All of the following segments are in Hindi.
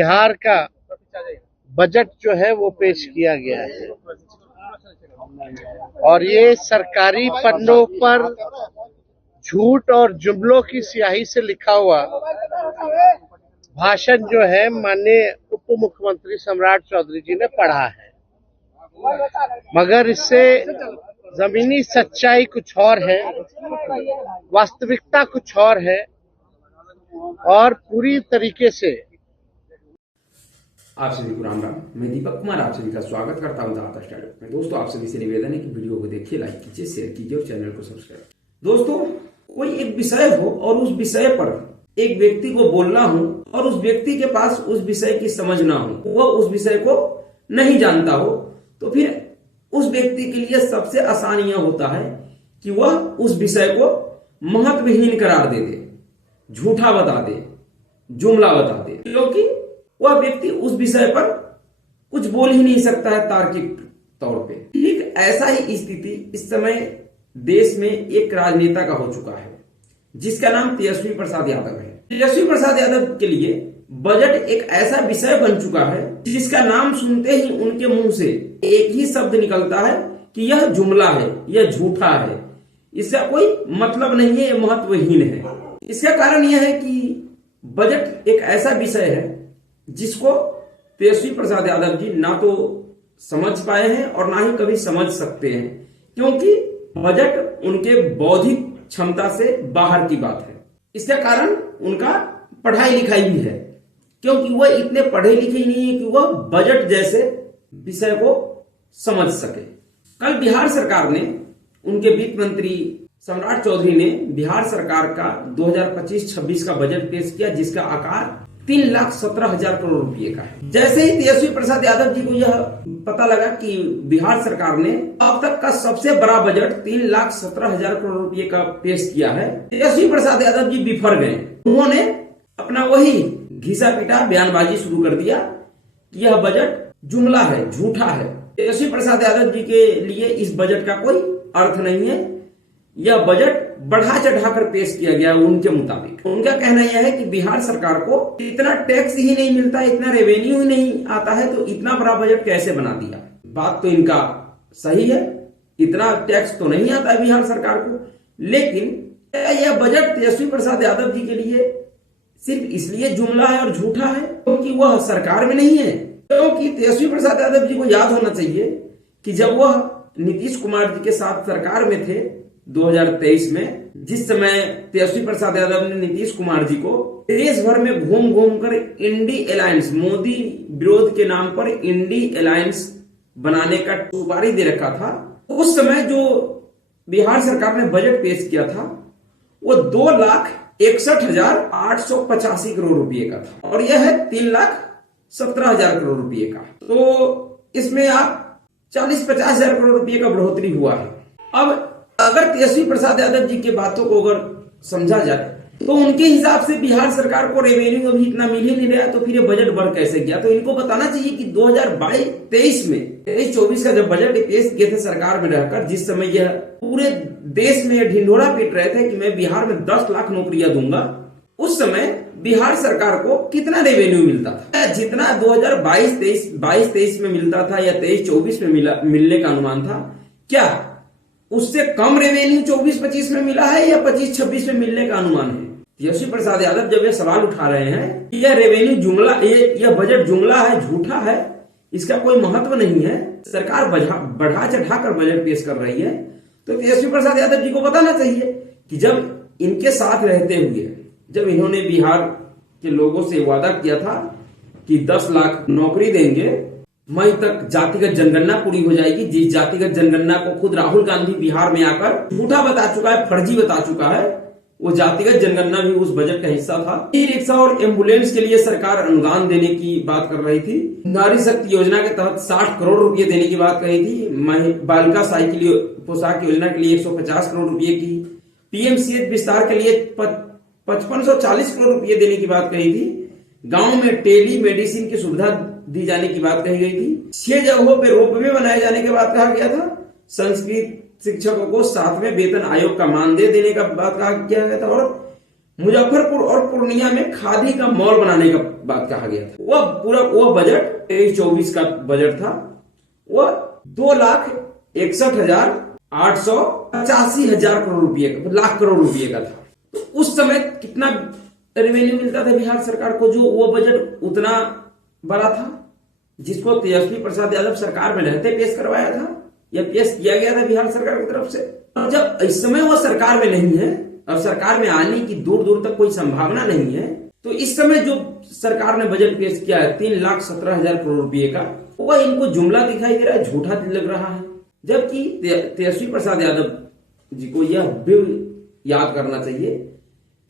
बिहार का बजट जो है वो पेश किया गया है और ये सरकारी पन्नों पर झूठ और जुमलों की स्याही से लिखा हुआ भाषण जो है माननीय उप मुख्यमंत्री सम्राट चौधरी जी ने पढ़ा है, मगर इससे जमीनी सच्चाई कुछ और है, वास्तविकता कुछ और है और पूरी तरीके से। आप सभी को राम राम। मैं दीपक कुमार आप सभी का स्वागत करता हूं दाता स्टार्टअप में। दोस्तों, आप सभी से निवेदन है कि वीडियो को देखिए, लाइक कीजिए, शेयर कीजिए और चैनल को सब्सक्राइब। दोस्तों, कोई एक विषय हो और उस विषय पर एक व्यक्ति को बोलना हो और उस व्यक्ति के पास उस विषय की समझ ना हो, वह उस विषय को नहीं जानता हो, तो फिर उस व्यक्ति के लिए सबसे आसान यह होता है कि वह उस विषय को महत्वहीन करार दे दे, झूठा बता दे, जुमला बता दे, क्योंकि वह व्यक्ति उस विषय पर कुछ बोल ही नहीं सकता है तार्किक तौर पे। ठीक ऐसा ही स्थिति इस समय देश में एक राजनेता का हो चुका है जिसका नाम तेजस्वी प्रसाद यादव है। तेजस्वी प्रसाद यादव के लिए बजट एक ऐसा विषय बन चुका है जिसका नाम सुनते ही उनके मुंह से एक ही शब्द निकलता है कि यह जुमला है, यह झूठा है, इसका कोई मतलब नहीं है, यह महत्वहीन है। इसका कारण यह है कि बजट एक ऐसा विषय है जिसको तेजस्वी प्रसाद यादव जी ना तो समझ पाए हैं और ना ही कभी समझ सकते हैं, क्योंकि बजट उनके बौद्धिक क्षमता से बाहर की बात है। इसका कारण उनका पढ़ाई लिखाई भी है, क्योंकि वह इतने पढ़े लिखे नहीं है कि वह बजट जैसे विषय को समझ सके। कल बिहार सरकार ने, उनके वित्त मंत्री सम्राट चौधरी ने बिहार सरकार का 2025-26 का बजट पेश किया, जिसका आकार 3,17,000 करोड़ रुपए का है। जैसे ही तेजस्वी प्रसाद यादव जी को यह पता लगा कि बिहार सरकार ने अब तक का सबसे बड़ा बजट 3,17,000 करोड़ रुपए का पेश किया है, तेजस्वी प्रसाद यादव जी बिफर गए। उन्होंने अपना वही घिसा पिटा बयानबाजी शुरू कर दिया कि यह बजट जुमला है, झूठा है। तेजस्वी प्रसाद यादव जी के लिए इस बजट का कोई अर्थ नहीं है, यह बजट बढ़ा चढ़ाकर पेश किया गया उनके मुताबिक। उनका कहना यह है कि बिहार सरकार को इतना टैक्स ही नहीं मिलता, इतना रेवेन्यू ही नहीं आता है, तो इतना बड़ा बजट कैसे बना दिया। बात तो इनका सही है, इतना टैक्स तो नहीं आता है बिहार सरकार को, लेकिन यह बजट तेजस्वी प्रसाद यादव जी के लिए सिर्फ इसलिए जुमला है और झूठा है क्योंकि वह सरकार में नहीं है। क्योंकि तेजस्वी प्रसाद यादव जी को याद होना चाहिए कि जब वह नीतीश कुमार जी के साथ सरकार में थे 2023 में, जिस समय तेजस्वी प्रसाद यादव ने नीतीश कुमार जी को देश भर में घूम घूम कर इंडी अलायंस, मोदी विरोध के नाम पर इंडी अलायंस बनाने का सुपारी दे रखा था, उस समय जो बिहार सरकार ने बजट पेश किया था वो 2,61,885 करोड़ रुपए का था और यह है 3,17,000 करोड़ रुपए का। तो इसमें आप 40-50,000 करोड़ रुपए का बढ़ोतरी हुआ है। अब अगर तेजस्वी प्रसाद यादव जी की बातों को अगर समझा जाए तो उनके हिसाब से बिहार सरकार को रेवेन्यू अभी इतना मिल ही नहीं रहा, तो फिर ये बजट बढ़ कैसे गया। तो इनको बताना चाहिए कि 2022-23 में 23-24 का जब बजट पेश किए थे सरकार में रहकर, जिस समय यह पूरे देश में ढिंढोरा पीट रहे थे कि मैं बिहार में 10 लाख नौकरियां दूंगा, उस समय बिहार सरकार को कितना रेवेन्यू मिलता था? जितना 2022-23 में मिलता था या 23-24 में मिलने का अनुमान था, क्या उससे कम रेवेन्यू 24-25 में मिला है या 25-26 में मिलने का अनुमान है? तेजस्वी प्रसाद यादव जब ये सवाल उठा रहे हैं कि यह रेवेन्यू जुमला, यह बजट जुमला है, झूठा है, इसका कोई महत्व नहीं है, सरकार बढ़ा चढ़ाकर बजट पेश कर रही है, तो तेजस्वी प्रसाद यादव जी को बताना चाहिए कि जब इनके साथ रहते हुए, जब इन्होंने बिहार के लोगों से वादा किया था कि 10 लाख नौकरी देंगे, मई तक जातिगत जनगणना पूरी हो जाएगी, जिस जातिगत जनगणना को खुद राहुल गांधी बिहार में आकर झूठा बता चुका है, फर्जी बता चुका है, वो जातिगत जनगणना भी उस बजट का हिस्सा था। ई रिक्शा और एम्बुलेंस के लिए सरकार अनुदान देने की बात कर रही थी, नारी शक्ति योजना के तहत 60 करोड़ रुपए देने की बात कही थी, बालिका साइकिल पोशाक योजना के लिए 150 करोड़ रुपए की, पीएमसीएच विस्तार के लिए 5540 करोड़ रुपए देने की बात कही थी, गांव में टेली मेडिसिन की सुविधा दी जाने की बात कही गई थी, 6 जगहों पे रोपवे बनाए जाने की बात कहा गया था, संस्कृत शिक्षकों को 7वें वेतन आयोग का मानदेय देने का बात कहा गया था और मुजफ्फरपुर और पूर्णिया में खादी का मॉल बनाने का बात कहा गया था। वो बजट 23-24 का बजट था। वो 2,61,885 करोड़ रुपए लाख करोड़ रुपए का था। तो उस समय कितना रेवेन्यू मिलता था बिहार सरकार को, जो वो बजट उतना बड़ा था, जिसको तेजस्वी प्रसाद यादव सरकार में रहते पेश करवाया था या पेश किया गया था बिहार सरकार की तरफ से। और जब इस समय वो सरकार में नहीं है और सरकार में आने की दूर दूर तक कोई संभावना नहीं है, तो इस समय जो सरकार ने बजट पेश किया है 3,17,000 करोड़ रुपए का, वह इनको जुमला दिखाई दे रहा है, झूठा लग रहा है। जबकि तेजस्वी प्रसाद यादव जी को यह भी याद करना चाहिए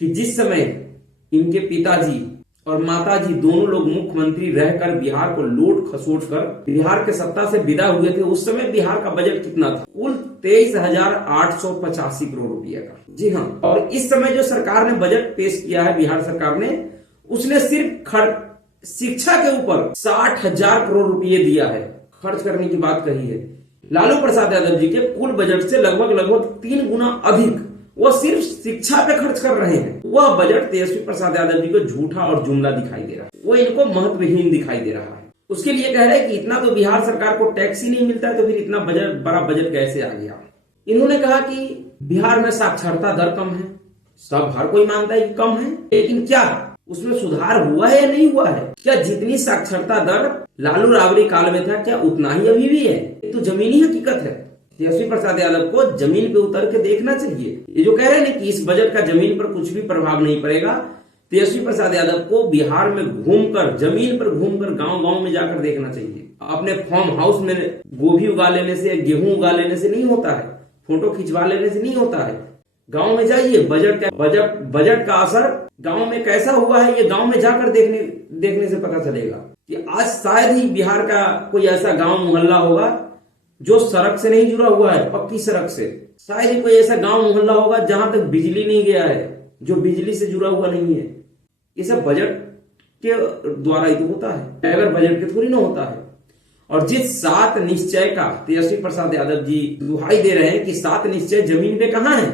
कि जिस समय इनके पिताजी और माताजी दोनों लोग मुख्यमंत्री रहकर बिहार को लूट खसोट कर बिहार के सत्ता से विदा हुए थे, उस समय बिहार का बजट कितना था? कुल 23,885 करोड़ रुपया का। जी हाँ। और इस समय जो सरकार ने बजट पेश किया है बिहार सरकार ने, उसने सिर्फ शिक्षा के ऊपर 60,000 करोड़ रुपये दिया है, खर्च करने की बात कही है। लालू प्रसाद यादव जी के कुल बजट से लगभग 3 गुना अधिक वो सिर्फ शिक्षा पे खर्च कर रहे हैं। वह बजट तेजस्वी प्रसाद यादव जी को झूठा और जुमला दिखाई दे रहा है, वो इनको महत्वहीन दिखाई दे रहा है। उसके लिए कह रहे हैं कि इतना तो बिहार सरकार को टैक्स ही नहीं मिलता है, तो फिर इतना बड़ा बजट कैसे आ गया। इन्होंने कहा कि बिहार में साक्षरता दर कम है, सब हर कोई मानता है कि कम है, लेकिन क्या उसमें सुधार हुआ है या नहीं हुआ है? क्या जितनी साक्षरता दर लालू राबड़ी काल में था, क्या उतना ही अभी भी है? तो जमीनी हकीकत है। तेजस्वी प्रसाद यादव को जमीन पे उतर के देखना चाहिए। ये जो कह रहे हैं कि इस बजट का जमीन पर कुछ भी प्रभाव नहीं पड़ेगा, तेजस्वी प्रसाद यादव को बिहार में घूमकर, जमीन पर घूमकर, गांव-गांव में जाकर देखना चाहिए। अपने फार्म हाउस में गोभी उगा लेने से, गेहूं उगा लेने से नहीं होता है, फोटो खिंचवा लेने से नहीं होता है। गांव में जाइए, बजट का असर गांव में कैसा हुआ है, ये गांव में जाकर देखने से पता चलेगा कि आज शायद ही बिहार का कोई ऐसा गांव मोहल्ला होगा जो सड़क से नहीं जुड़ा हुआ है, पक्की सड़क से। शायद ही कोई ऐसा गांव मोहल्ला होगा जहां तक बिजली नहीं गया है, जो बिजली से जुड़ा हुआ नहीं है। ये सब बजट के द्वारा ही तो होता है, अगर बजट के थोड़ी ना होता है। और जिस 7 निश्चय का तेजस्वी प्रसाद यादव जी दुहाई दे रहे हैं कि 7 निश्चय जमीन पे कहां है,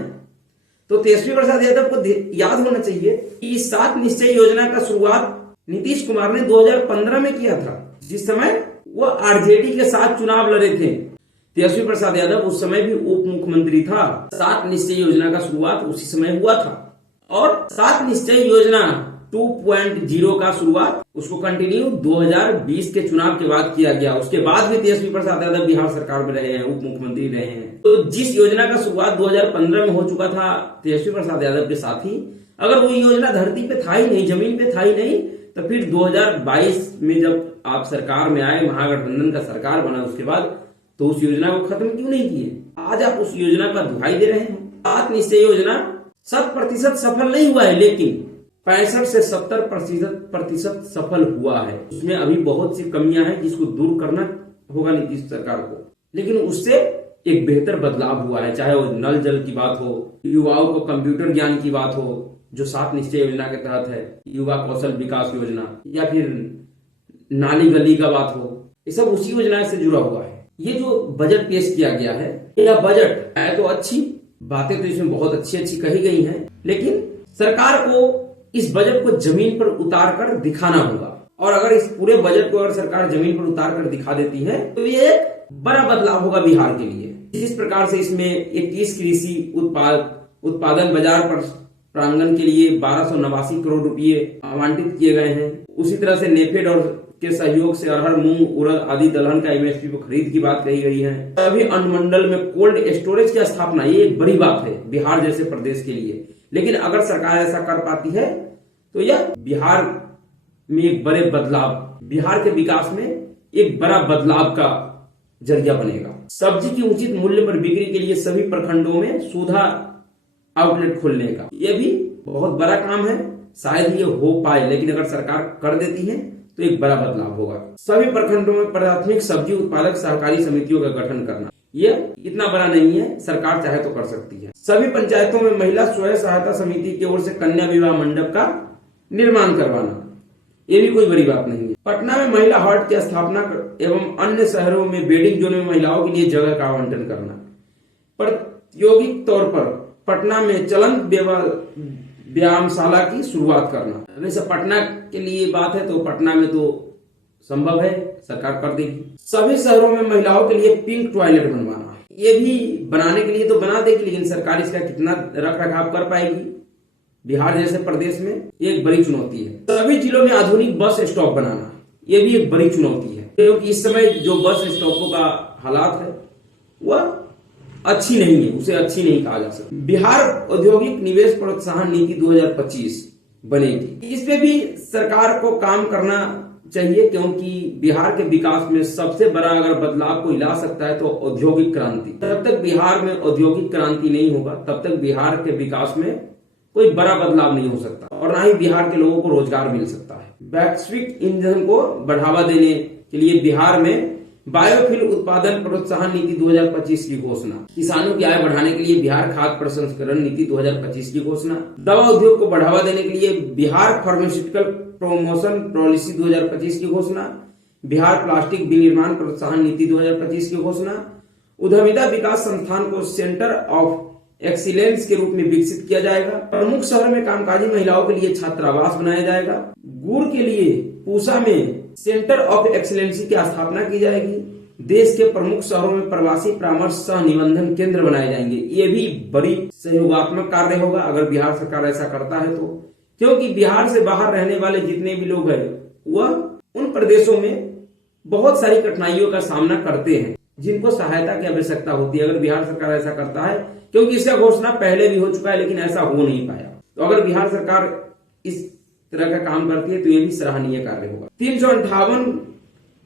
तो तेजस्वी प्रसाद यादव को याद होना चाहिए कि इस 7 निश्चय योजना का शुरुआत नीतीश कुमार ने 2015 में किया था, जिस समय वो आरजेडी के साथ चुनाव लड़े थे। तेजस्वी प्रसाद यादव उस समय भी उप मुख्यमंत्री था। 7 निश्चय योजना का शुरुआत उसी समय हुआ था और 7 निश्चय योजना 2.0 का शुरुआत उसको कंटिन्यू 2020 के चुनाव के बाद किया गया। उसके बाद भी तेजस्वी प्रसाद यादव बिहार सरकार में रहे हैं, उप मुख्यमंत्री रहे हैं। तो जिस योजना का शुरुआत 2015 में हो चुका था तेजस्वी प्रसाद यादव के साथ ही, अगर वो योजना धरती पे था ही नहीं, जमीन पे था ही नहीं, तो फिर 2022 में जब आप सरकार में आए, महागठबंधन का सरकार बना, उसके बाद तो उस योजना को खत्म क्यों नहीं किए? आज आप उस योजना का दुहाई दे रहे हैं। 7 निश्चय योजना 100% सफल नहीं हुआ है, लेकिन 65 से 70% सफल हुआ है। उसमें अभी बहुत सी कमियां हैं जिसको दूर करना होगा नीतीश सरकार को, लेकिन उससे एक बेहतर बदलाव हुआ है। चाहे वो नल जल की बात हो, युवाओं को कंप्यूटर ज्ञान की बात हो जो 7 निश्चय योजना के तहत है, युवा कौशल विकास योजना, या फिर नाली गली का बात हो, ये सब उसी योजना से जुड़ा हुआ है। ये जो बजट पेश किया गया है, यह बजट है तो अच्छी बातें तो इसमें बहुत अच्छी कही गई हैं, लेकिन सरकार को इस बजट को जमीन पर उतार कर दिखाना होगा। और अगर इस पूरे बजट को अगर सरकार जमीन पर उतार कर दिखा देती है तो ये एक बड़ा बदलाव होगा बिहार के लिए। जिस प्रकार से इसमें 21 कृषि उत्पादन बाजार प्रांगण के लिए 1289 करोड़ रुपए आवंटित किए गए हैं, उसी तरह से नेफेड और के सहयोग से अरहर, मूंग, उड़द आदि दलहन का एमएसपी को खरीद की बात कही गई है। सभी अनुमंडल में कोल्ड स्टोरेज की स्थापना, ये एक बड़ी बात है बिहार जैसे प्रदेश के लिए। लेकिन अगर सरकार ऐसा कर पाती है तो यह बिहार में एक बड़े बदलाव, बिहार के विकास में एक बड़ा बदलाव का जरिया बनेगा। सब्जी की उचित मूल्य पर बिक्री के लिए सभी प्रखंडों में सुधा आउटलेट खोलने का, यह भी बहुत बड़ा काम है। शायद ये हो पाए, लेकिन अगर सरकार कर देती है तो एक बड़ा बदलाव होगा। सभी प्रखंडों में प्राथमिक सब्जी उत्पादक सहकारी समितियों का गठन करना, यह इतना बड़ा नहीं है, सरकार चाहे तो कर सकती है। सभी पंचायतों में महिला स्वयं सहायता समिति की ओर से कन्या विवाह मंडप का निर्माण करवाना, ये भी कोई बड़ी बात नहीं है। पटना में महिला हाट की स्थापना एवं अन्य शहरों में वेडिंग जोन में महिलाओं के लिए जगह का आवंटन करना। प्रायोगिक तौर पर पटना में चलंत व्यायामशाला की शुरुआत करना। वैसे पटना के लिए बात है तो पटना में तो संभव है, सरकार कर देगी। सभी शहरों में महिलाओं के लिए पिंक टॉयलेट बनवाना, ये भी बनाने के लिए तो बना देगी, लेकिन सरकार इसका कितना रख रखाव कर पाएगी बिहार जैसे प्रदेश में, ये एक बड़ी चुनौती है। सभी जिलों में आधुनिक बस स्टॉप बनाना, ये भी एक बड़ी चुनौती है, क्योंकि इस समय जो बस स्टॉपों का हालात है वह अच्छी नहीं है, उसे अच्छी नहीं कहा जा सकता। बिहार औद्योगिक निवेश प्रोत्साहन नीति 2025 बनेगी, इसमें भी सरकार को काम करना चाहिए, क्योंकि बिहार के विकास में सबसे बड़ा अगर बदलाव कोई ला सकता है तो औद्योगिक क्रांति। जब तक बिहार में औद्योगिक क्रांति नहीं होगा तब तक बिहार के विकास में कोई बड़ा बदलाव नहीं हो सकता और ना ही बिहार के लोगों को रोजगार मिल सकता है। वैश्विक ईंधन को बढ़ावा देने के लिए बिहार में बायोफ्यूल उत्पादन प्रोत्साहन नीति 2025 की घोषणा। किसानों की आय बढ़ाने के लिए बिहार खाद्य प्रसंस्करण नीति 2025 की घोषणा। दवा उद्योग को बढ़ावा देने के लिए बिहार फार्मास्यूटिकल प्रमोशन पॉलिसी 2025 की घोषणा। बिहार प्लास्टिक विनिर्माण प्रोत्साहन नीति 2025 की घोषणा। उद्यमिता विकास संस्थान को सेंटर ऑफ एक्सीलेंस के रूप में विकसित किया जाएगा। प्रमुख शहर में कामकाजी महिलाओं के लिए छात्रावास बनाया जाएगा। गुड़ के लिए पूसा में सेंटर ऑफ एक्सीलेंसी की स्थापना की जाएगी। देश के प्रमुख शहरों में प्रवासी परामर्श सह निबंधन केंद्र बनाए जाएंगे। ये भी बड़ी सहयोगात्मक कार्य होगा अगर बिहार सरकार ऐसा करता है तो, क्योंकि बिहार से बाहर रहने वाले जितने भी लोग हैं वह उन प्रदेशों में बहुत सारी कठिनाइयों का सामना करते हैं जिनको सहायता की आवश्यकता होती है। अगर बिहार सरकार ऐसा करता है, क्योंकि इसका घोषणा पहले भी हो चुका है लेकिन ऐसा हो नहीं पाया, तो अगर बिहार सरकार इस तरह का काम करती है तो ये भी सराहनीय कार्य होगा। 358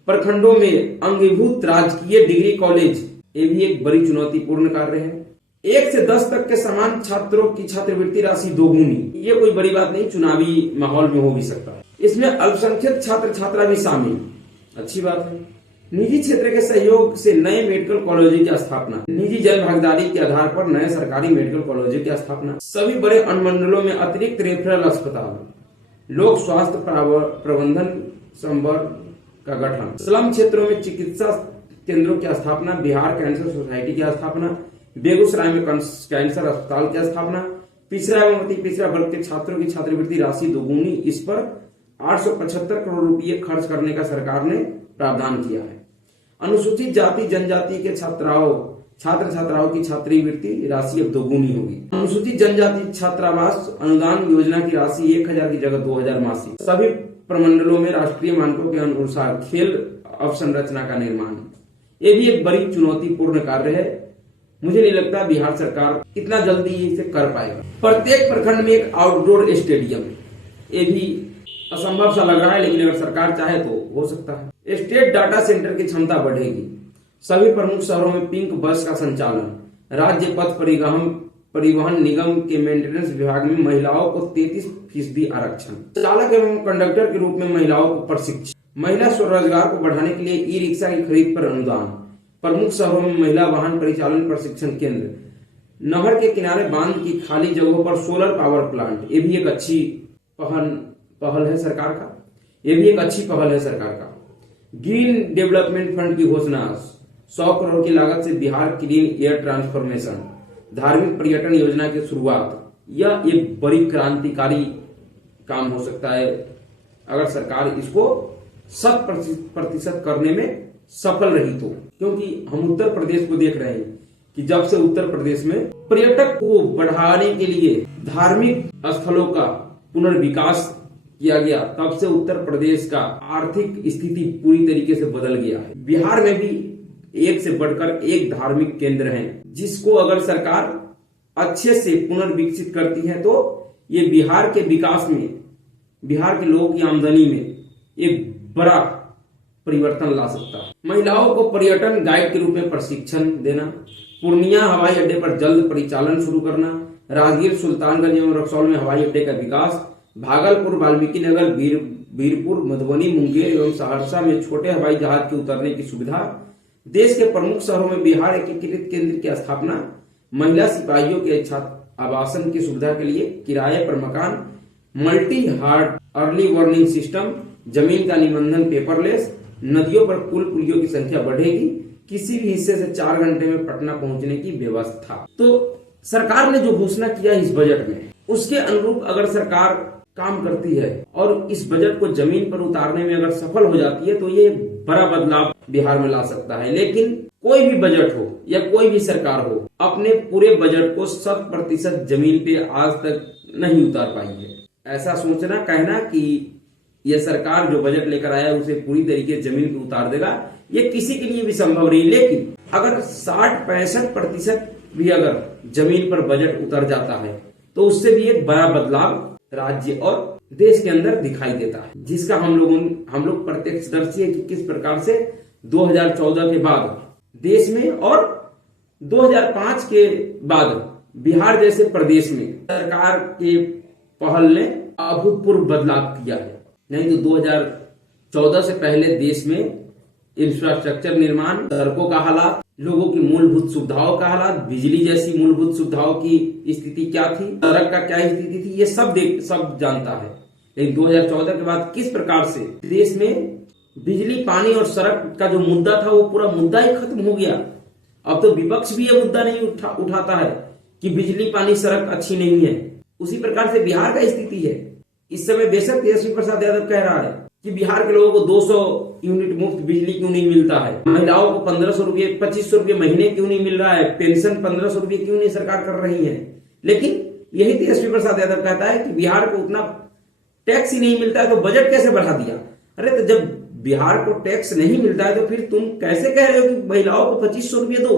प्रखंडों में अंगीभूत राजकीय डिग्री कॉलेज, ये भी एक बड़ी चुनौतीपूर्ण कार्य है। 1 से 10 तक के समान छात्रों की छात्रवृत्ति राशि दोगुनी, ये कोई बड़ी बात नहीं, चुनावी माहौल में हो भी सकता है। इसमें अल्पसंख्यक छात्र छात्रा भी शामिल, अच्छी बात है। निजी क्षेत्र के सहयोग से नए मेडिकल कॉलेजों की स्थापना, निजी जन भागीदारी के आधार पर नए सरकारी मेडिकल कॉलेजों की स्थापना। सभी बड़े अनुमंडलों में अतिरिक्त रेफरल अस्पताल, लोक स्वास्थ्य प्रबंधन संवर्ग का गठन। स्लम क्षेत्रों में चिकित्सा केंद्रों की स्थापना। बिहार कैंसर सोसाइटी की स्थापना। बेगूसराय में कैंसर अस्पताल की स्थापना। पिछड़ा एवं अति पिछड़ा वर्ग के छात्रों की छात्रवृत्ति राशि दोगुनी, इस पर 875 करोड़ रुपए खर्च करने का सरकार ने प्रावधान किया है। अनुसूचित जाति जनजाति के छात्र छात्राओं की छात्रवृत्ति राशि अब दोगुनी होगी। अनुसूचित जनजाति छात्रावास अनुदान योजना की राशि 1000 की जगह 2000 मासिक। सभी प्रमंडलों में राष्ट्रीय मानकों के अनुसार खेल अवसंरचना का निर्माण, ये भी एक बड़ी चुनौतीपूर्ण कार्य है। मुझे नहीं लगता बिहार सरकार इतना जल्दी इसे कर पाएगा। प्रत्येक प्रखंड में एक आउटडोर स्टेडियम, ये भी असंभव सा लग रहा है, लेकिन अगर सरकार चाहे तो हो सकता है। स्टेट डाटा सेंटर की क्षमता बढ़ेगी। सभी प्रमुख शहरों में पिंक बस का संचालन। राज्य पथ परिवहन निगम के मेंटेनेंस विभाग में महिलाओं को 33% आरक्षण। चालक एवं कंडक्टर के रूप में महिलाओं को प्रशिक्षण। महिला स्वरोजगार को बढ़ाने के लिए ई रिक्शा की खरीद पर अनुदान। प्रमुख शहरों में महिला वाहन परिचालन प्रशिक्षण केंद्र। नहर के किनारे बांध की खाली जगहों पर सोलर पावर प्लांट, ये भी एक अच्छी पहल है सरकार का, ये भी एक अच्छी पहल है सरकार का। ग्रीन डेवलपमेंट फंड की घोषणा। 100 करोड़ की लागत से बिहार क्लीन एयर ट्रांसफॉर्मेशन। धार्मिक पर्यटन योजना की शुरुआत, यह एक बड़ी क्रांतिकारी काम हो सकता है अगर सरकार इसको 100% करने में सफल रही तो, क्योंकि हम उत्तर प्रदेश को देख रहे हैं कि जब से उत्तर प्रदेश में पर्यटक को बढ़ाने के लिए धार्मिक स्थलों का पुनर्विकास किया गया, तब से उत्तर प्रदेश का आर्थिक स्थिति पूरी तरीके से बदल गया है। बिहार में भी एक से बढ़कर एक धार्मिक केंद्र हैं, जिसको अगर सरकार अच्छे से पुनर्विकसित करती है तो ये बिहार के विकास में, बिहार के लोगों की आमदनी में एक बड़ा परिवर्तन ला सकता है। महिलाओं को पर्यटन गाइड के रूप में प्रशिक्षण देना। पूर्णिया हवाई अड्डे पर जल्द परिचालन शुरू करना। राजगीर, सुल्तानगंज एवं रक्सौल में हवाई अड्डे का विकास। भागलपुर, वाल्मीकि नगर, बीरपुर, मधुबनी, मुंगेर एवं सहरसा में छोटे हवाई जहाज के उतरने की सुविधा। देश के प्रमुख शहरों में बिहार एकीकृत केंद्र की स्थापना। महिला सिपाहियों के छात्र आवासन की सुविधा के लिए किराए पर मकान। Multi hard early warning system. जमीन का निबंधन पेपरलेस। नदियों पर पुलियों की संख्या बढ़ेगी। किसी भी हिस्से से 4 घंटे में पटना पहुंचने की व्यवस्था। तो सरकार ने जो घोषणा किया इस बजट में, उसके अनुरूप अगर सरकार काम करती है और इस बजट को जमीन पर उतारने में अगर सफल हो जाती है तो ये बड़ा बदलाव बिहार में ला सकता है। लेकिन कोई भी बजट हो या कोई भी सरकार हो, अपने पूरे बजट को 100% जमीन पे आज तक नहीं उतार पाई है। ऐसा सोचना, कहना कि यह सरकार जो बजट लेकर आया उसे पूरी तरीके से जमीन पे उतार देगा, ये किसी के लिए भी संभव नहीं। लेकिन अगर 60-65% भी अगर जमीन पर बजट उतर जाता है तो उससे भी एक बड़ा बदलाव राज्य और देश के अंदर दिखाई देता है, जिसका हम लोग प्रत्यक्षदर्शी है कि किस प्रकार से 2014 के बाद देश में और 2005 के बाद बिहार जैसे प्रदेश में सरकार के पहल ने अभूतपूर्व बदलाव किया है। नहीं तो 2014 से पहले देश में इंफ्रास्ट्रक्चर निर्माण, सड़कों का हालात, लोगों की मूलभूत सुविधाओं का हालात, बिजली जैसी मूलभूत सुविधाओं की स्थिति क्या थी, सड़क का क्या स्थिति थी, ये सब जानता है। लेकिन 2014 के बाद किस प्रकार से देश में बिजली, पानी और सड़क का जो मुद्दा था वो पूरा मुद्दा ही खत्म हो गया। अब तो विपक्ष भी ये मुद्दा नहीं उठाता है कि बिजली, पानी, सड़क अच्छी नहीं है। उसी प्रकार से बिहार का स्थिति है। इस समय बेशक तेजस्वी प्रसाद यादव कह रहा है कि बिहार के लोगों को 200 यूनिट मुफ्त बिजली क्यों नहीं मिलता है, महिलाओं को 1500 रुपये 2500 रुपये महीने क्यों नहीं मिल रहा है, पेंशन 1500 रुपये क्यों नहीं सरकार कर रही है। लेकिन यही तेजस्वी प्रसाद यादव कहता है कि बिहार को उतना टैक्स ही नहीं मिलता है तो बजट कैसे बढ़ा दिया। अरे तो जब बिहार को टैक्स नहीं मिलता है तो फिर तुम कैसे कह रहे हो कि महिलाओं को 2500 रुपये दो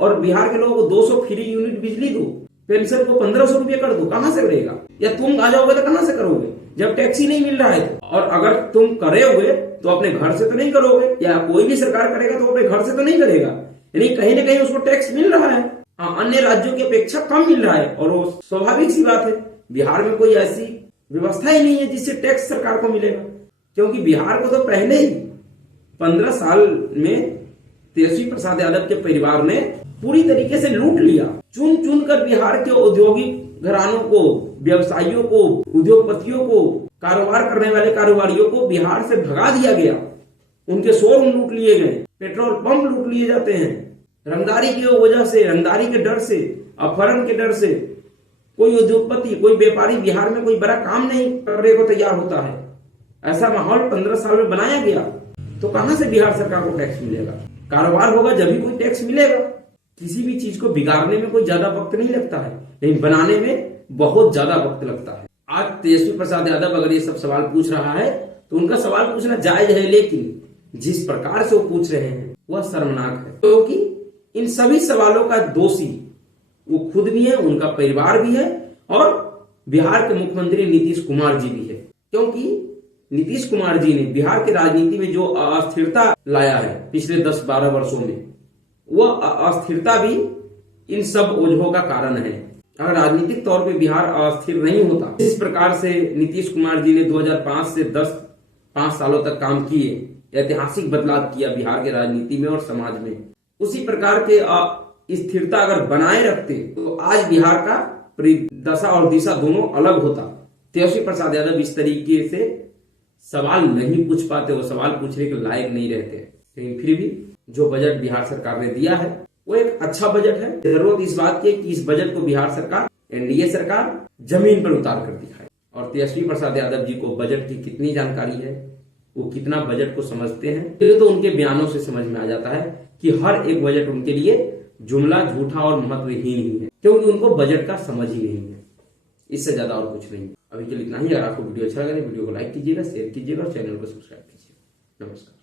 और बिहार के लोगों को 200 फ्री यूनिट बिजली दो, पेंशन को 1500 रुपये कर दो। कहां से करेगा? या तुम आ जाओगे तो कहां से करोगे जब टैक्स ही नहीं मिल रहा है? और अगर तुम करोगे तो अपने घर से तो नहीं करोगे, या कोई भी सरकार करेगा तो अपने घर से तो नहीं करेगा, यानी कहीं ना कहीं उसको टैक्स मिल रहा है। अन्य राज्यों की अपेक्षा कम मिल रहा है और वो स्वाभाविक सी बात है। बिहार में कोई ऐसी व्यवस्था ही नहीं है जिससे टैक्स सरकार को मिलेगा, क्योंकि बिहार को तो पहले ही 15 साल में तेजस्वी प्रसाद यादव के परिवार ने पूरी तरीके से लूट लिया। चुन चुन कर बिहार के औद्योगिक घरानों को, व्यवसायियों को, उद्योगपतियों को, कारोबार करने वाले कारोबारियों को बिहार से भगा दिया गया। उनके शोरूम लूट लिए गए, पेट्रोल पंप लूट लिए जाते हैं। रंगदारी की वजह से, रंगदारी के डर से, अपहरण के डर से कोई उद्योगपति, कोई व्यापारी बिहार में कोई बड़ा काम नहीं करने को तैयार होता है। ऐसा माहौल 15 साल में बनाया गया तो कहां से बिहार सरकार को टैक्स मिलेगा? कारोबार होगा जब भी कोई टैक्स मिलेगा। किसी भी चीज को बिगाड़ने में कोई ज्यादा वक्त नहीं लगता है, लेकिन बनाने में बहुत ज्यादा वक्त लगता है। आज तेजस्वी प्रसाद यादव अगर ये सब सवाल पूछ रहा है तो उनका सवाल पूछना जायज है, लेकिन जिस प्रकार से वो पूछ रहे हैं वह शर्मनाक है, क्योंकि इन सभी सवालों का दोषी वो खुद भी है, उनका परिवार भी है और बिहार के मुख्यमंत्री नीतीश कुमार जी भी है। क्योंकि नीतीश कुमार जी ने बिहार की राजनीति में जो अस्थिरता लाया है पिछले 10-12 वर्षों में, वह अस्थिरता भी इन सब वजहों का कारण है। अगर राजनीतिक तौर पे बिहार अस्थिर नहीं होता, इस प्रकार से नीतीश कुमार जी ने 2005 से 5 सालों तक काम किए, ऐतिहासिक बदलाव किया बिहार के राजनीति में और समाज में, उसी प्रकार के स्थिरता अगर बनाए रखते तो आज बिहार का दशा और दिशा दोनों अलग होता। तेजस्वी प्रसाद यादव इस तरीके से सवाल नहीं पूछ पाते, वो सवाल पूछने के लायक नहीं रहते। लेकिन फिर भी जो बजट बिहार सरकार ने दिया है वो एक अच्छा बजट है। जरूरत इस बात की है कि इस बजट को बिहार सरकार, एनडीए सरकार जमीन पर उतार कर दिखाए। और तेजस्वी प्रसाद यादव जी को बजट की कितनी जानकारी है, वो कितना बजट को समझते हैं, ये तो उनके बयानों से समझ में आ जाता है कि हर एक बजट उनके लिए जुमला, झूठा और महत्वहीन ही है, क्योंकि उनको बजट का समझ ही नहीं है। इससे ज्यादा और कुछ नहीं। अभी के लिए इतना ही। अगर आपको वीडियो अच्छा लगे वीडियो को लाइक कीजिएगा, शेयर कीजिएगा और चैनल को सब्सक्राइब कीजिएगा। नमस्कार।